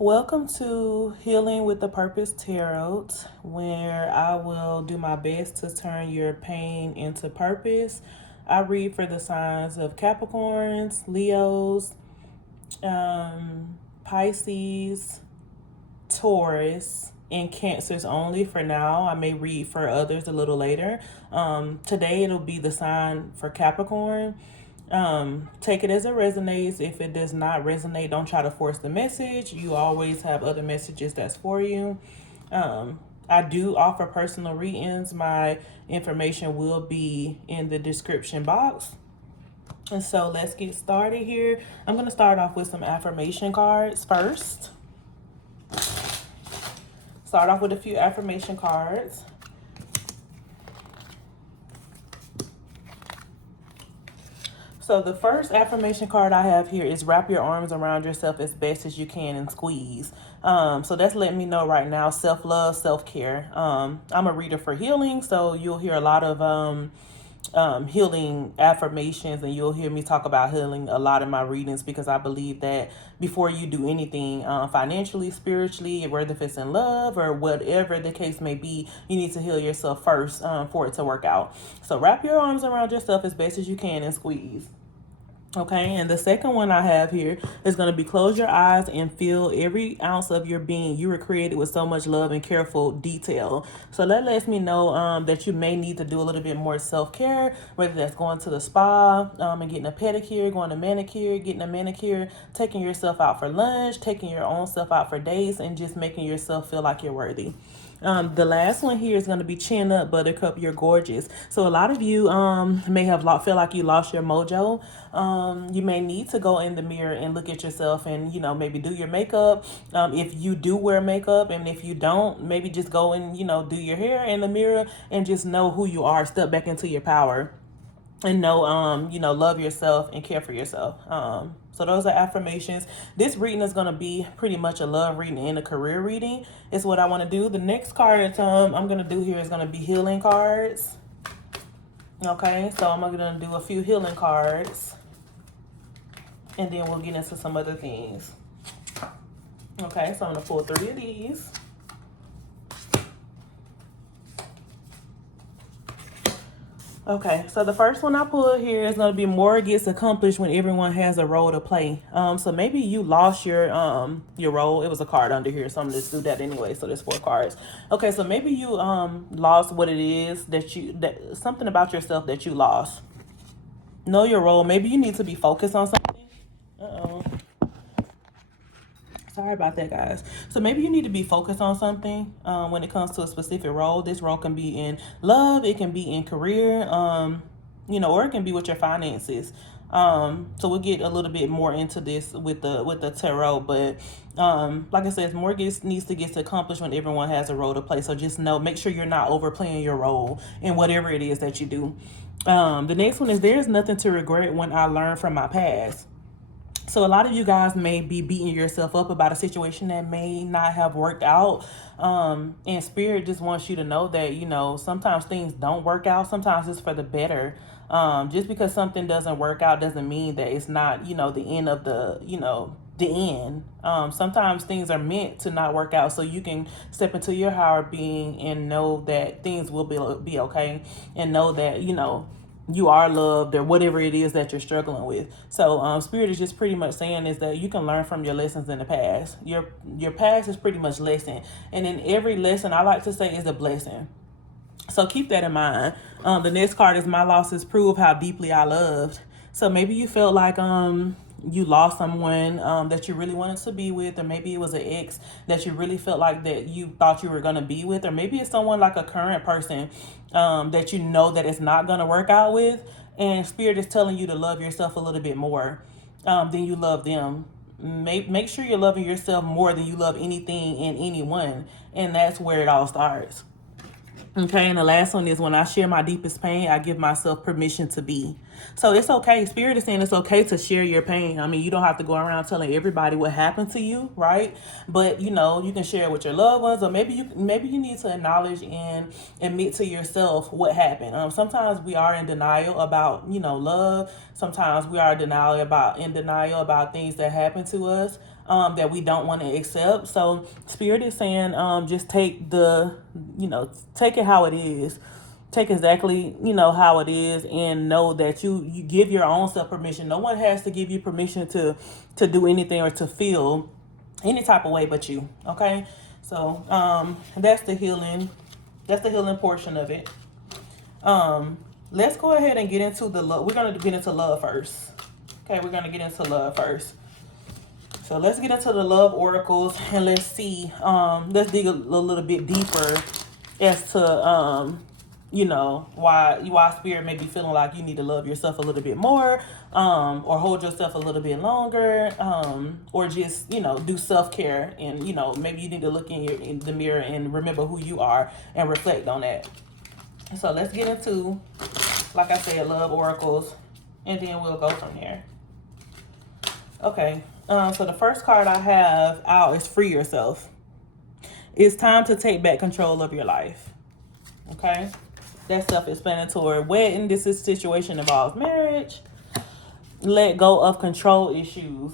Welcome to Healing with the Purpose Tarot, where I will do my best to turn your pain into purpose. I read for the signs of Capricorns, Leos, Pisces, Taurus, and Cancers only for now. I may read for others a little later. Today it'll be the sign for Capricorn. Take it as it resonates. If it does not resonate, don't try to force the message. You always have other messages that's for you. I do offer personal readings. My information will be in the description box. And so let's get started here. I'm going to start off with some affirmation cards first. Start off with a few affirmation cards. So the first affirmation card I have here is wrap your arms around yourself as best as you can and squeeze. So that's letting me know right now, self-love, self-care. I'm a reader for healing, so you'll hear a lot of healing affirmations, and you'll hear me talk about healing a lot in my readings, because I believe that before you do anything financially, spiritually, whether if it's in love or whatever the case may be, you need to heal yourself first for it to work out. So wrap your arms around yourself as best as you can and squeeze. Okay, and the second one I have here is going to be close your eyes and feel every ounce of your being. You were created with so much love and careful detail. So that lets me know that you may need to do a little bit more self-care, whether that's going to the spa and getting a pedicure, going to manicure, getting a manicure, taking yourself out for lunch, taking your own self out for dates, and just making yourself feel like you're worthy. The last one here is going to be chin up, buttercup, you're gorgeous. So a lot of you may have feel like you lost your mojo. You may need to go in the mirror and look at yourself and, maybe do your makeup. If you do wear makeup, and if you don't, maybe just go and, do your hair in the mirror and just know who you are. Step back into your power. And know, love yourself and care for yourself. So those are affirmations. This reading is going to be pretty much a love reading and a career reading. Is what I want to do. The next card that I'm going to do here is going to be healing cards. Okay, so I'm going to do a few healing cards, and then we'll get into some other things. Okay, so I'm going to pull 3 of these. Okay, so the first one I pulled here is going to be more gets accomplished when everyone has a role to play. So maybe you lost your role. It was a card under here, so I'm going to do that anyway. So there's 4 cards. Okay, so maybe you lost what it is that something about yourself that you lost. Know your role. Maybe you need to be focused on something. Uh-oh. Sorry about that, guys. So maybe you need to be focused on something when it comes to a specific role. This role can be in love, it can be in career, or it can be with your finances. So we'll get a little bit more into this with the tarot, but like I said, more needs to get accomplished when everyone has a role to play. So just make sure you're not overplaying your role in whatever it is that you do. The next one is there's nothing to regret when I learned from my past. So a lot of you guys may be beating yourself up about a situation that may not have worked out. And Spirit just wants you to know that, sometimes things don't work out. Sometimes it's for the better. Just because something doesn't work out doesn't mean that it's not, the end of the end. Sometimes things are meant to not work out, so you can step into your higher being and know that things will be okay, and know that, you are loved, or whatever it is that you're struggling with. So Spirit is just pretty much saying is that you can learn from your lessons in the past. Your past is pretty much lesson, and in every lesson, I like to say, is a blessing. So keep that in mind. The next card is my losses prove how deeply I loved. So maybe you felt like you lost someone that you really wanted to be with, or maybe it was an ex that you really felt like that you thought you were going to be with, or maybe it's someone like a current person that you know that it's not going to work out with, and Spirit is telling you to love yourself a little bit more than you love them. Make sure you're loving yourself more than you love anything and anyone, and that's where it all starts. Okay, and the last one is when I share my deepest pain, I give myself permission to be. So it's okay. Spirit is saying it's okay to share your pain. I mean, you don't have to go around telling everybody what happened to you, right? But you can share it with your loved ones, or maybe you need to acknowledge and admit to yourself what happened. Sometimes we are in denial about love. Sometimes we are in denial about things that happen to us. that we don't want to accept. So Spirit is saying, just take take it how it is. Take exactly, how it is, and know that you give your own self permission. No one has to give you permission to do anything or to feel any type of way but you. Okay? So, that's the healing. That's the healing portion of it. Let's go ahead and get into the love. We're gonna get into love first. Okay, we're gonna get into love first. So let's get into the love oracles, and let's see. Let's dig a little bit deeper as to why Spirit may be feeling like you need to love yourself a little bit more, or hold yourself a little bit longer, or just do self-care, and maybe you need to look in the mirror and remember who you are and reflect on that. So let's get into, like I said, love oracles, and then we'll go from there. Okay, so the first card I have out is free yourself. It's time to take back control of your life. Okay, that's self-explanatory. Wedding, this situation involves marriage. Let go of control issues.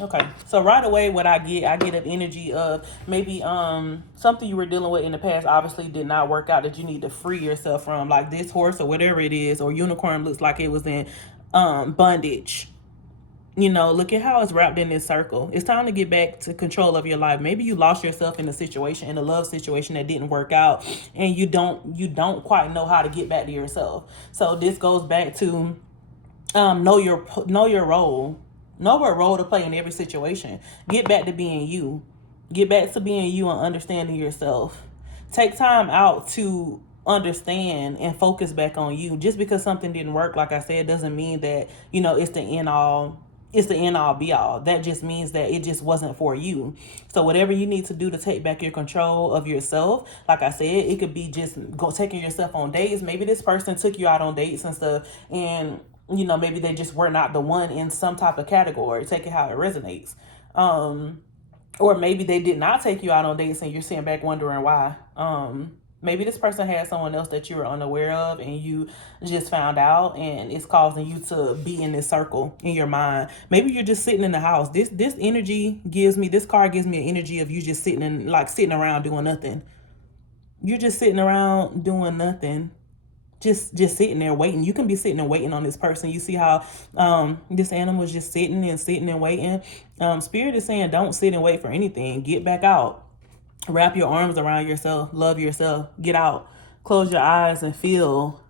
Okay, so right away what I get an energy of maybe something you were dealing with in the past obviously did not work out, that you need to free yourself from, like this horse or whatever it is, or unicorn looks like it was in bondage. Look at how it's wrapped in this circle. It's time to get back to control of your life. Maybe you lost yourself in a love situation that didn't work out, and you don't quite know how to get back to yourself. So this goes back to know your role. Know what role to play in every situation. Get back to being you. Get back to being you and understanding yourself. Take time out to understand and focus back on you. Just because something didn't work, like I said, doesn't mean that it's the end all be all. That just means that it just wasn't for you. So whatever you need to do to take back your control of yourself, like I said, it could be just taking yourself on dates. Maybe this person took you out on dates and stuff, and maybe they just were not the one in some type of category. Take it how it resonates. Or maybe they did not take you out on dates and you're sitting back wondering why. Maybe this person had someone else that you were unaware of and you just found out, and it's causing you to be in this circle in your mind. Maybe you're just sitting in the house. This card gives me an energy of you just sitting around doing nothing. You're just sitting around doing nothing. Just sitting there waiting. You can be sitting and waiting on this person. You see how this animal is just sitting and waiting. Spirit is saying don't sit and wait for anything. Get back out. Wrap your arms around yourself. Love yourself. Get out. Close your eyes and feel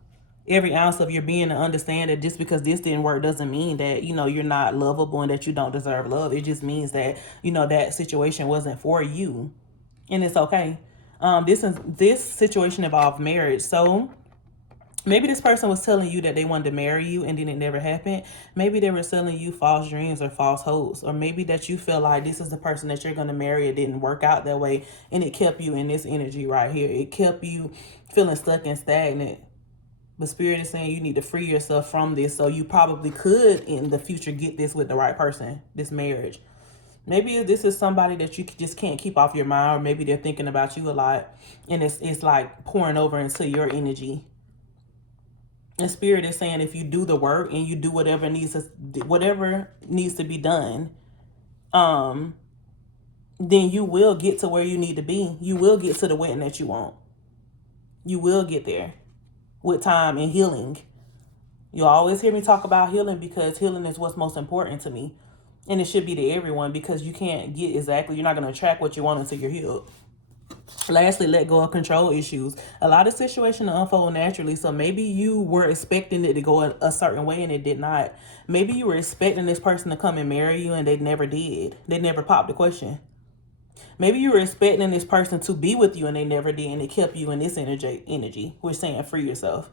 every ounce of your being, and understand that just because this didn't work doesn't mean that you're not lovable and that you don't deserve love. It just means that that situation wasn't for you, and it's okay. This situation involved marriage. So maybe this person was telling you that they wanted to marry you and then it never happened. Maybe they were selling you false dreams or false hopes. Or maybe that you feel like this is the person that you're going to marry. It didn't work out that way, and it kept you in this energy right here. It kept you feeling stuck and stagnant. But Spirit is saying you need to free yourself from this, so you probably could in the future get this with the right person, this marriage. Maybe this is somebody that you just can't keep off your mind, or maybe they're thinking about you a lot, and it's like pouring over into your energy. And Spirit is saying if you do the work and you do whatever needs to be done, then you will get to where you need to be. You will get to the wedding that you want. You will get there with time and healing. You'll always hear me talk about healing, because healing is what's most important to me. And it should be to everyone, because you're not going to attract what you want until you're healed. Lastly, let go of control issues. A lot of situations unfold naturally, so maybe you were expecting it to go a certain way and it did not. Maybe you were expecting this person to come and marry you and they never did. They never popped the question. Maybe you were expecting this person to be with you and they never did, and it kept you in this energy. We're saying free yourself.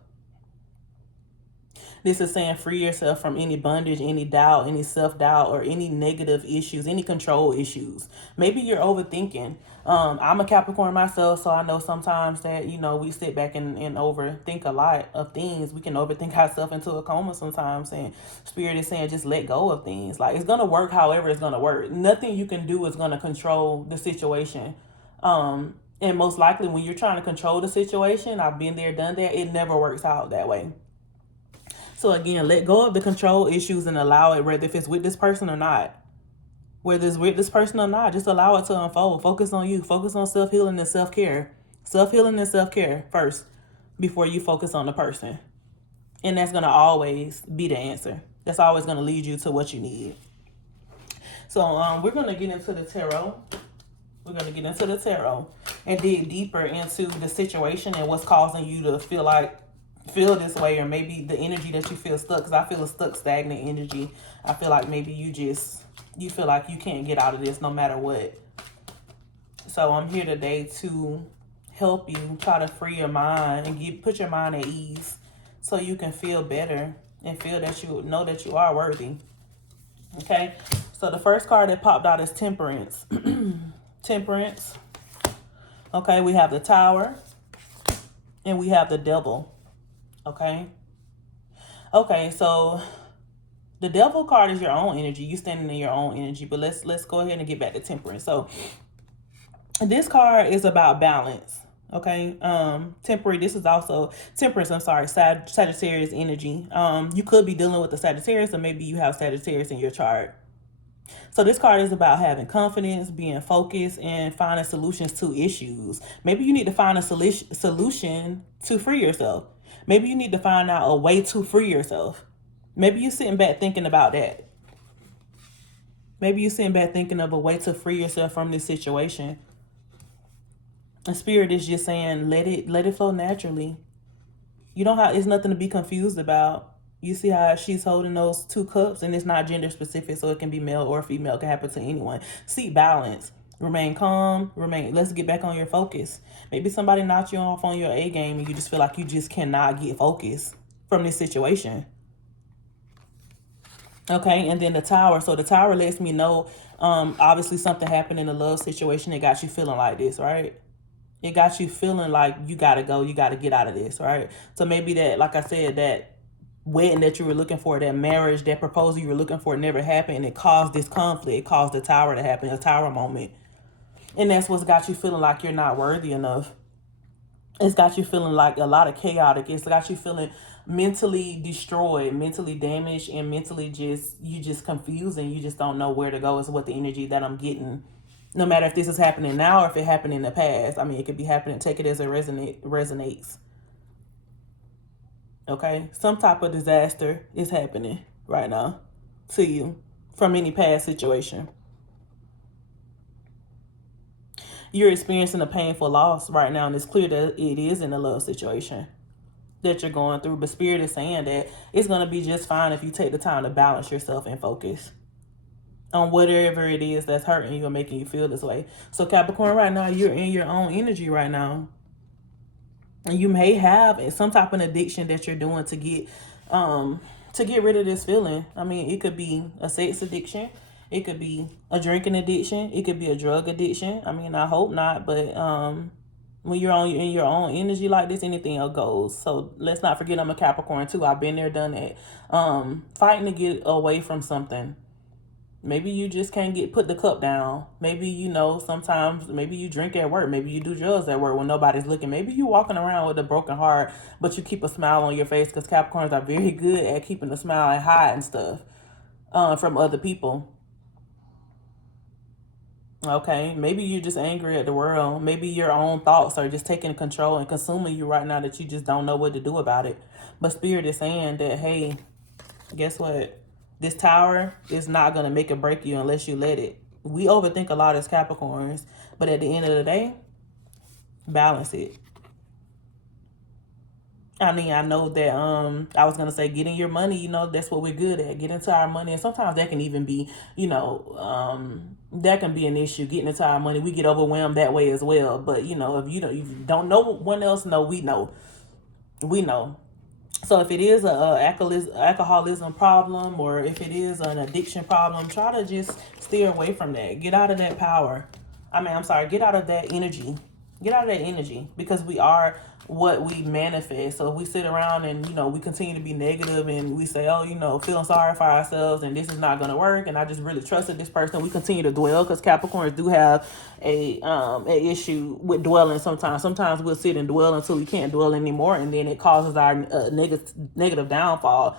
This is saying free yourself from any bondage, any doubt, any self-doubt, or any negative issues, any control issues. Maybe you're overthinking. I'm a Capricorn myself, so I know sometimes that, we sit back and overthink a lot of things. We can overthink ourselves into a coma sometimes, and Spirit is saying just let go of things. Like, it's going to work however it's going to work. Nothing you can do is going to control the situation. And most likely when you're trying to control the situation, I've been there, done that, it never works out that way. So again, let go of the control issues and allow it, whether if it's with this person or not. Whether it's with this person or not, just allow it to unfold. Focus on you. Focus on self-healing and self-care. Self-healing and self-care first before you focus on the person. And that's going to always be the answer. That's always going to lead you to what you need. So we're going to get into the tarot. We're going to get into the tarot and dig deeper into the situation and what's causing you to feel this way, or maybe the energy that you feel stuck. Because I feel a stuck, stagnant energy. I feel like maybe you feel like you can't get out of this no matter what. So I'm here today to help you try to free your mind and put your mind at ease so you can feel better and feel that you know that you are worthy. Okay, so the first card that popped out is Temperance. Temperance. Okay, we have the Tower and we have the Devil. Okay. Okay, so the Devil card is your own energy. You standing in your own energy. But let's go ahead and get back to Temperance. So this card is about balance. Okay. This is also Temperance, I'm sorry, Sagittarius energy. You could be dealing with the Sagittarius, or maybe you have Sagittarius in your chart. So this card is about having confidence, being focused, and finding solutions to issues. Maybe you need to find a solution to free yourself. Maybe you need to find out a way to free yourself. Maybe you're sitting back thinking about that. Maybe you're sitting back thinking of a way to free yourself from this situation. The Spirit is just saying, let it flow naturally. You don't have, it's nothing to be confused about. You see how she's holding those 2 cups, and it's not gender specific, so it can be male or female. It can happen to anyone. Seek balance. Remain calm. Let's get back on your focus. Maybe somebody knocked you off on your A game and you just feel like you just cannot get focused from this situation. Okay, and then the Tower. So the Tower lets me know, obviously something happened in a love situation that got you feeling like this, right? It got you feeling like you gotta go, you gotta get out of this, right? So maybe that, like I said, that wedding that you were looking for, that marriage, that proposal you were looking for never happened, and it caused this conflict. It caused the Tower to happen, a Tower moment. And that's what's got you feeling like you're not worthy enough. It's got you feeling like a lot of chaotic. It's got you feeling mentally destroyed, mentally damaged, and mentally just confused, and you just don't know where to go, is what the energy that I'm getting. No matter if this is happening now or if it happened in the past. I mean, it could be happening. Take it as it resonates. Okay? Some type of disaster is happening right now to you from any past situation. You're experiencing a painful loss right now, and it's clear that it is in a love situation that you're going through. But Spirit is saying that it's going to be just fine if you take the time to balance yourself and focus on whatever it is that's hurting you or making you feel this way. So Capricorn, right now, you're in your own energy right now. And you may have some type of addiction that you're doing to get rid of this feeling. I mean, it could be a sex addiction. It could be a drinking addiction. It could be a drug addiction. I mean, I hope not, but when you're in your own energy like this, anything else goes. So let's not forget I'm a Capricorn too. I've been there, done that. Fighting to get away from something. Maybe you just can't put the cup down. Maybe, sometimes maybe you drink at work. Maybe you do drugs at work when nobody's looking. Maybe you walking around with a broken heart, but you keep a smile on your face, because Capricorns are very good at keeping a smile and hiding stuff from other people. Okay, maybe you're just angry at the world. Maybe your own thoughts are just taking control and consuming you right now, that you just don't know what to do about it. But Spirit is saying that, hey, guess what? This Tower is not going to make or break you unless you let it. We overthink a lot as Capricorns, but at the end of the day, balance it. I mean, I know that I was gonna say getting your money, that's what we're good at. Get into our money. And sometimes that can even be, that can be an issue, getting into our money. We get overwhelmed that way as well. But if you don't know what one else know, we know. We know. So if it is a alcoholism problem, or if it is an addiction problem, try to just steer away from that. Get out of that power. Get out of that energy. Get out of that energy, because we are what we manifest. So if we sit around and, we continue to be negative, and we say, feeling sorry for ourselves, and this is not going to work, and I just really trusted this person, we continue to dwell, because Capricorns do have a issue with dwelling sometimes. Sometimes we'll sit and dwell until we can't dwell anymore, and then it causes our negative downfall.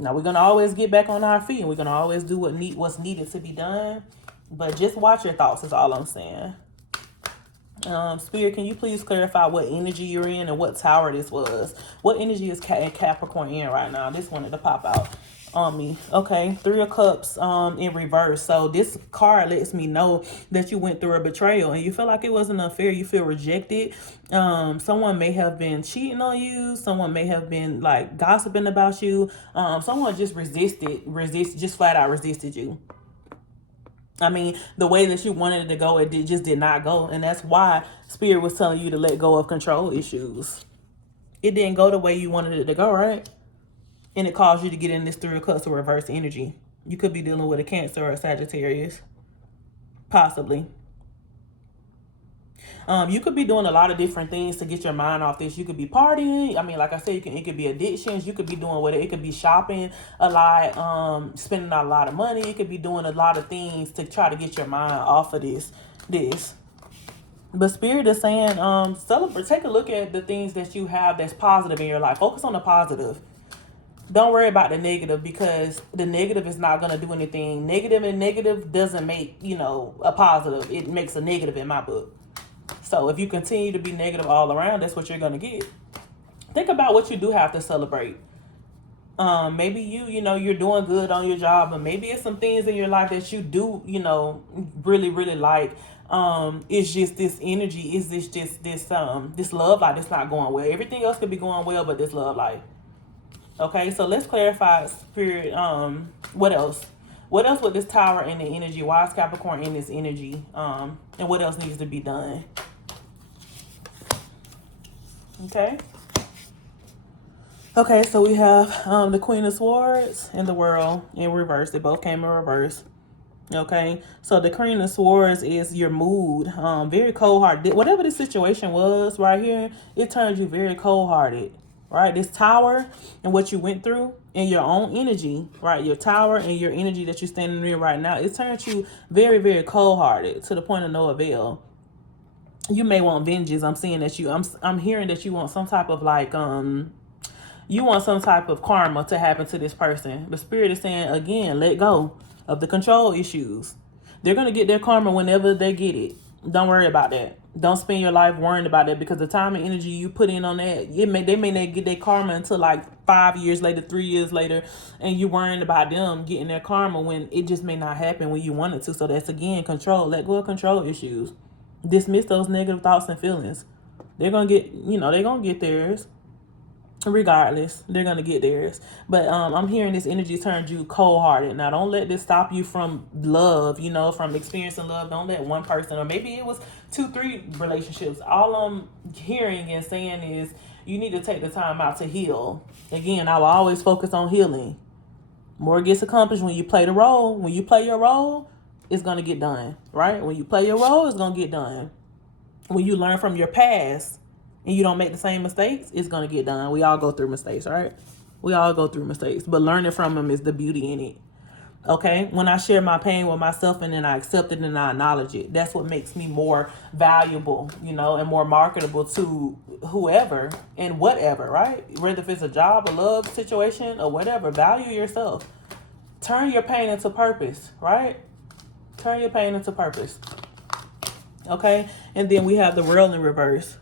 Now, we're going to always get back on our feet, and we're going to always do what's needed to be done. But just watch your thoughts is all I'm saying. Spirit, can you please clarify what energy you're in and what tower this was? What energy is Capricorn in right now? This wanted to pop out on me. Okay, 3 of Cups in reverse. So this card lets me know that you went through a betrayal and you feel like it wasn't unfair. You feel rejected. Someone may have been cheating on you. Someone may have been like gossiping about you. Someone just just flat out resisted you. I mean, the way that you wanted it to go, just did not go. And that's why Spirit was telling you to let go of control issues. It didn't go the way you wanted it to go, right? And it caused you to get in this 3 of Cups of reverse energy. You could be dealing with a Cancer or a Sagittarius. Possibly. You could be doing a lot of different things to get your mind off this. You could be partying. I mean, like I said, it could be addictions. You could be doing whatever. It could be shopping a lot, spending a lot of money. You could be doing a lot of things to try to get your mind off of this. But Spirit is saying, celebrate. Take a look at the things that you have that's positive in your life. Focus on the positive. Don't worry about the negative, because the negative is not going to do anything. Negative and negative doesn't make, a positive. It makes a negative in my book. So if you continue to be negative all around, that's what you're going to get. Think about what you do have to celebrate. Maybe you're doing good on your job, but maybe it's some things in your life that you do, really, really like. It's just this energy. Is this love life that's not going well? Everything else could be going well, but this love life. Okay, so let's clarify, Spirit. What else? What else with this Tower and the energy? Why is Capricorn in this energy? And what else needs to be done? Okay. Okay, so we have the Queen of Swords and the World in reverse. They both came in reverse. Okay, so the Queen of Swords is your mood. Very cold-hearted. Whatever the situation was right here, it turned you very cold-hearted. Right, this Tower and what you went through and your own energy, right? Your Tower and your energy that you're standing in right now, it turned you very, very cold-hearted to the point of no avail. You may want vengeance. I'm seeing that I'm hearing that you want some type of you want some type of karma to happen to this person. The Spirit is saying, again, let go of the control issues. They're going to get their karma whenever they get it. Don't worry about that. Don't spend your life worrying about that, because the time and energy you put in on that, they may not get their karma until like 5 years later, 3 years later, and you're worrying about them getting their karma when it just may not happen when you want it to. So that's, again, control. Let go of control issues. Dismiss those negative thoughts and feelings. They're going to get, they're going to get theirs. Regardless, they're going to get theirs. But I'm hearing this energy turned you cold-hearted. Now, don't let this stop you from love, from experiencing love. Don't let one person, or maybe it was 2-3 relationships. All I'm hearing and saying is you need to take the time out to heal. Again, I will always focus on healing. More gets accomplished when you play the role. When you play your role, it's going to get done, right? When you play your role, it's going to get done. When you learn from your past, and you don't make the same mistakes, it's going to get done. We all go through mistakes, right? We all go through mistakes, but learning from them is the beauty in it. Okay? When I share my pain with myself and then I accept it and I acknowledge it, that's what makes me more valuable, and more marketable to whoever and whatever, right? Whether if it's a job, a love situation, or whatever, value yourself. Turn your pain into purpose, right? Turn your pain into purpose. Okay? And then we have the World in reverse.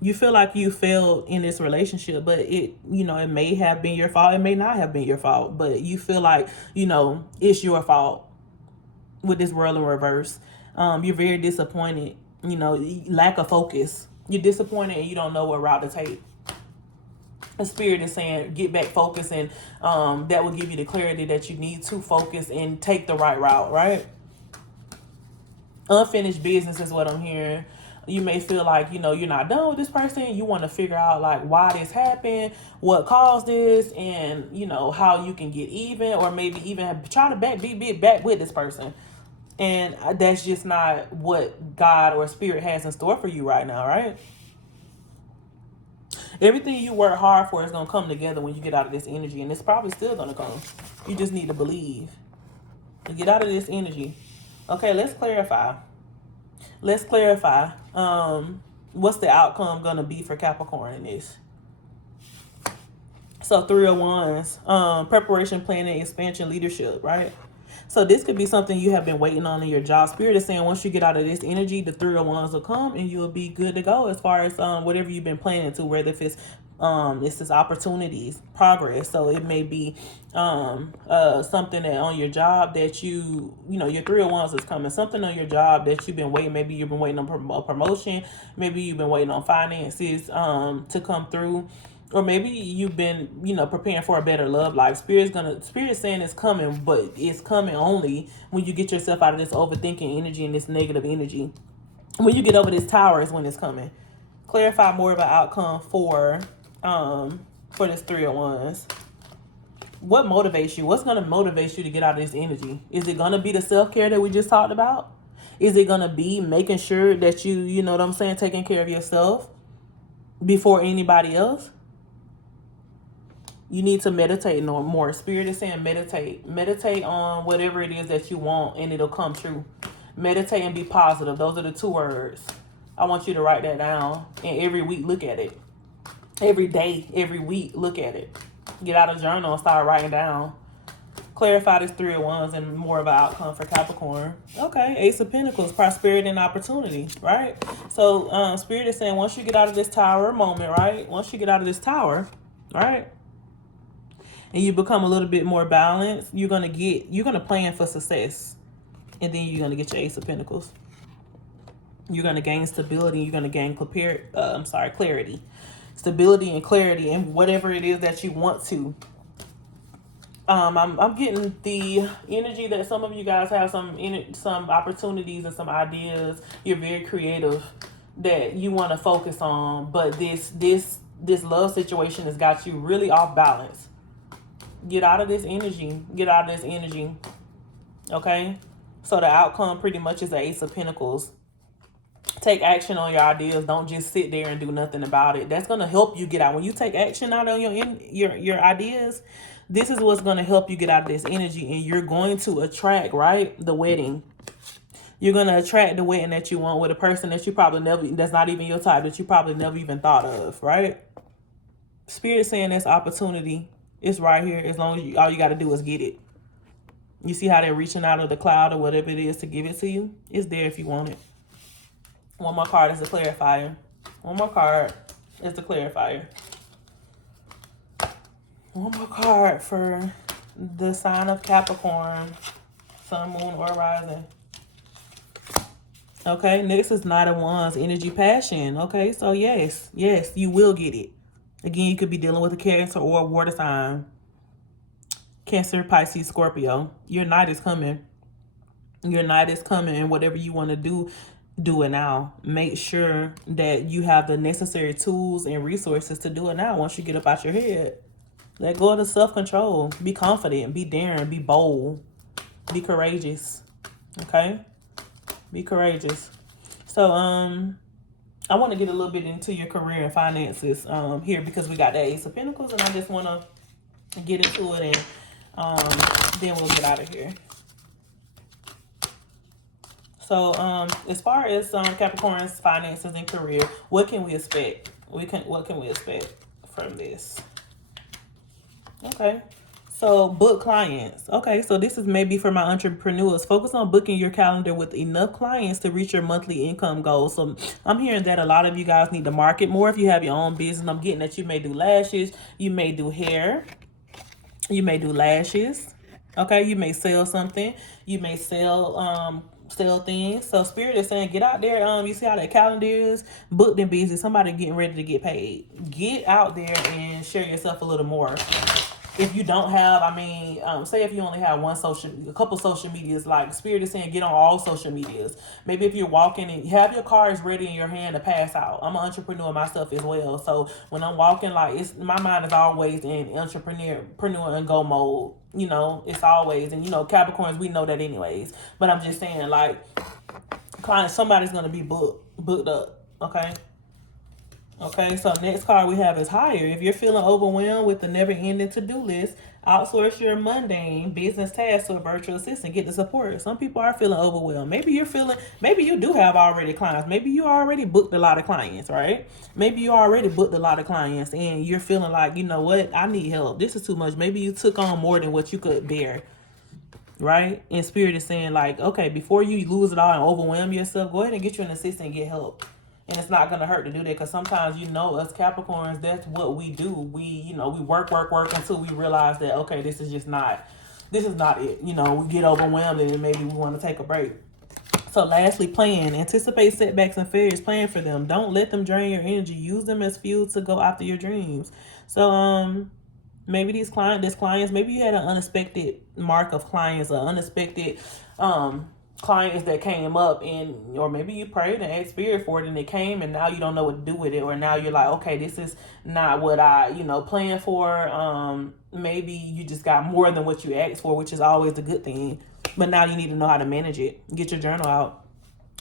You feel like you failed in this relationship, but it may have been your fault. It may not have been your fault, but you feel like, it's your fault with this World in reverse. You're very disappointed, lack of focus. You're disappointed and you don't know what route to take. The Spirit is saying, get back focused, and that will give you the clarity that you need to focus and take the right route, right? Unfinished business is what I'm hearing. You may feel like, you're not done with this person. You want to figure out like why this happened, what caused this, and, how you can get even, or maybe even try to be back with this person. And that's just not what God or Spirit has in store for you right now, right? Everything you work hard for is going to come together when you get out of this energy, and it's probably still going to come. You just need to believe. To get out of this energy. Okay, let's clarify. What's the outcome going to be for Capricorn in this? So 3 of Wands, preparation, planning, expansion, leadership, right? So this could be something you have been waiting on in your job. Spirit is saying once you get out of this energy, the 3 of Wands will come and you'll be good to go as far as whatever you've been planning to, whether if it's just opportunities, progress. So it may be something that on your job that your 3 of Wands is coming. Something on your job that you've been waiting. Maybe you've been waiting on a promotion. Maybe you've been waiting on finances to come through. Or maybe you've been, preparing for a better love life. Spirit's saying it's coming, but it's coming only when you get yourself out of this overthinking energy and this negative energy. When you get over this tower is when it's coming. Clarify more about outcome for this 3 of Wands. What motivates you? What's going to motivate you to get out of this energy? Is it going to be the self-care that we just talked about? Is it going to be making sure that you know what I'm saying, taking care of yourself before anybody else? You need to meditate more. Spirit is saying meditate. Meditate on whatever it is that you want and it'll come true. Meditate and be positive. Those are the 2 words. I want you to write that down. And every week, look at it. Every day, every week, look at it. Get out a journal and start writing down. Clarify this 3 of Wands and more of an outcome for Capricorn. Okay, Ace of Pentacles, prosperity and opportunity, right? So Spirit is saying once you get out of this tower moment, right? Once you get out of this tower, right? And you become a little bit more balanced, you're gonna plan for success. And then you're gonna get your Ace of Pentacles. You're gonna gain stability, you're gonna gain clarity. Stability and clarity in whatever it is that you want to. I'm getting the energy that some of you guys have some opportunities and some ideas. You're very creative that you want to focus on, but this love situation has got you really off balance. Get out of this energy. Get out of this energy. Okay? So the outcome pretty much is the Ace of Pentacles. Take action on your ideas. Don't just sit there and do nothing about it. That's going to help you get out. When you take action out on your ideas, this is what's going to help you get out of this energy. And you're going to attract, right, the wedding. You're going to attract the wedding that you want with a person that you probably that's not even your type, that you probably never even thought of, right? Spirit saying this opportunity is right here as long as all you got to do is get it. You see how they're reaching out of the cloud or whatever it is to give it to you? It's there if you want it. One more card is the clarifier. One more card is the clarifier. One more card for the sign of Capricorn, sun, moon, or rising. Okay, next is Knight of Wands, energy, passion. Okay, so yes, you will get it. Again, you could be dealing with a Cancer or a water sign. Cancer, Pisces, Scorpio. Your night is coming. Your night is coming, and whatever you want to do it now. Make sure that you have the necessary tools and resources to do it now once you get up out your head. Let go of the self-control. Be confident. Be daring. Be bold. Be courageous. Okay? Be courageous. So, I want to get a little bit into your career and finances here because we got the Ace of Pentacles, and I just want to get into it, and then we'll get out of here. So, as far as Capricorn's finances and career, what can we expect? What can we expect from this? Okay. So, book clients. Okay, so this is maybe for my entrepreneurs. Focus on booking your calendar with enough clients to reach your monthly income goals. So, I'm hearing that a lot of you guys need to market more if you have your own business. I'm getting that you may do lashes, you may do hair, you may do lashes. Okay, you may sell something, you may sell things. So Spirit is saying get out there. You see how that calendar is booked and busy. Somebody getting ready to get paid. Get out there and share yourself a little more. If you don't have, say if you only have a couple social medias, like Spirit is saying, get on all social medias. Maybe if you're walking and have your cards ready in your hand to pass out. I'm an entrepreneur myself as well. So when I'm walking, my mind is always in entrepreneur and go mode. It's always, and Capricorns, we know that anyways. But I'm just saying, clients, somebody's going to be booked up. Okay. Okay, so next card we have is higher. If you're feeling overwhelmed with the never-ending to-do list, outsource your mundane business tasks to a virtual assistant. Get the support. Some people are feeling overwhelmed. Maybe you do have already clients. Maybe you already booked a lot of clients, right? Maybe you already booked a lot of clients and you're feeling like, you know what, I need help. This is too much. Maybe you took on more than what you could bear. right? And Spirit is saying, like, okay, before you lose it all and overwhelm yourself, go ahead and get you an assistant and get help. And it's not going to hurt to do that, because sometimes, us Capricorns, that's what we do. We work until we realize that, okay, this is not it. We get overwhelmed and maybe we want to take a break. So lastly, plan. Anticipate setbacks and failures. Plan for them. Don't let them drain your energy. Use them as fuel to go after your dreams. So maybe these clients, maybe you had an unexpected mark of clients, or unexpected clients that came up, or maybe you prayed and asked Spirit for it and it came, and now you don't know what to do with it, or now you're like, okay, this is not what I planned for. Maybe you just got more than what you asked for, which is always a good thing, but now you need to know how to manage it. Get your journal out.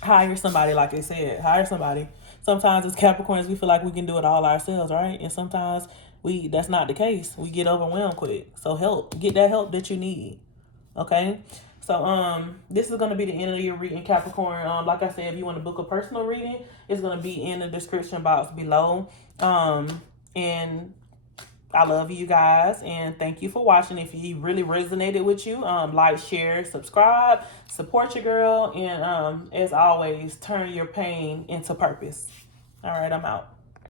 Hire somebody, like I said. Hire somebody. Sometimes as Capricorns, we feel like we can do it all ourselves, right? And sometimes that's not the case. We get overwhelmed quick. So get that help that you need. Okay? So this is gonna be the end of your reading, Capricorn. Like I said, if you want to book a personal reading, it's gonna be in the description box below. And I love you guys, and thank you for watching. If you really resonated with you, like, share, subscribe, support your girl, and as always, turn your pain into purpose. All right, I'm out.